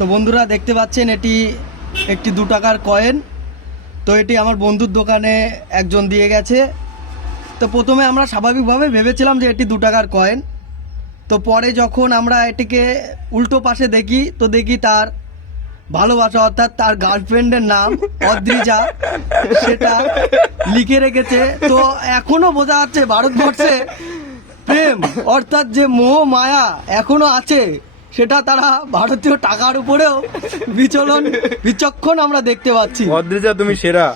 তো বন্ধুরা দেখতে পাচ্ছেন এটি একটি দু টাকার কয়েন তো এটি আমার বন্ধুর দোকানে একজন দিয়ে গেছে। তো প্রথমে আমরা স্বাভাবিকভাবে ভেবেছিলাম যে এটি দু টাকার কয়েন তো পরে যখন আমরা এটিকে উল্টো পাশে দেখি, তো দেখি তার ভালোবাসা, অর্থাৎ তার গার্লফ্রেন্ডের নাম অদ্রিজা। সেটা লিখে রেখেছে। তো এখনও বোঝা যাচ্ছে ভারতবর্ষে প্রেম, অর্থাৎ যে মোহ, মায়া এখনও আছে। সেটা তারা ভারতীয় টাকার উপরেও বিচলন বিচক্ষণ আমরা দেখতে পাচ্ছি। অদ্রিজা তুমি সেরা।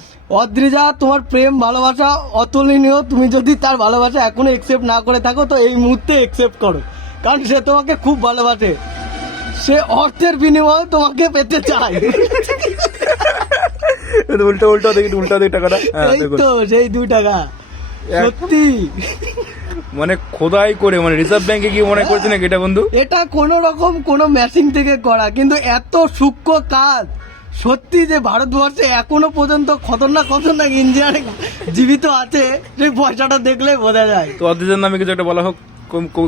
অদ্রিজা তোমার প্রেম ভালোবাসা অতুলনীয়। তুমি যদি তার ভালোবাসা এখনও একসেপ্ট না করে থাকো তো এই মুহূর্তে একসেপ্ট করো। কারণ সে তোমাকে খুব ভালোবাসে। সে অর্থের বিনিময়ে তোমাকে পেতে চায়। উল্টো উল্টো দেখি উল্টো দেখি টাকাটা। হ্যাঁ, এই তো সেই দুই টাকা। সত্যি। মানে খোদাই করে মানে রিজার্ভ ব্যাংকে গিয়ে মনে করছে নাকি এটা বন্ধু? এটা কোনো রকম কোনো মেশিন থেকে করা কিন্তু এত সূক্ষ্ম কাজ। সত্যি যে ভারতবর্ষে এখনও পর্যন্ত খতরনাক খতরনাক ইঞ্জিনিয়ারিং জীবিত আছে সেই পয়সাটা দেখলে বোঝা যায়। তো অদ্রিজার নামে কিছু একটা বলা হোক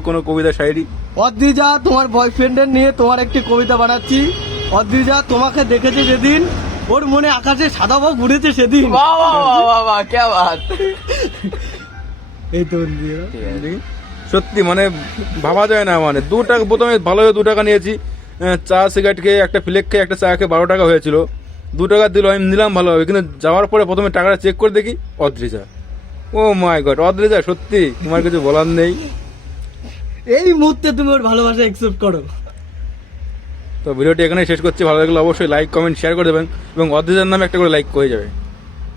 কোনো কবিতা শায়রি অদ্রিজা তোমার বয়ফ্রেন্ডের নিয়ে তোমার একটি কবিতা বানাচ্ছি। অদ্রিজা তোমাকে দেখেছে যেদিন ওর মনে আকাশে সাদা ভাগ ঘুরেছে সেদিন। বাবা বাবা কে বাত? এই তো সত্যি মানে ভাবা যায় না মানে। দু টাকা প্রথমে ভালোভাবে দু টাকা নিয়েছি। চা সিগারেট খেয়ে একটা ফ্লেক খেয়ে একটা চা খেয়ে বারো টাকা হয়েছিল। দু টাকা দিল আমি নিলাম ভালোভাবে কিন্তু যাওয়ার পরে প্রথমে টাকাটা চেক করে দেখি Adrija. Oh my god Adrija সত্যি তোমার কিছু বলার নেই। এই মুহূর্তে তুমি ওর ভালোবাসা একসেপ্ট করো। তো ভিডিওটি এখানে শেষ করছি। ভালো লাগলে অবশ্যই লাইক কমেন্ট শেয়ার করে দেবেন। এবং অদ্রিজার নামে একটা করে লাইক করে যাবে।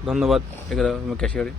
ধন্যবাদ। এখানে ক্যাশিয়ারে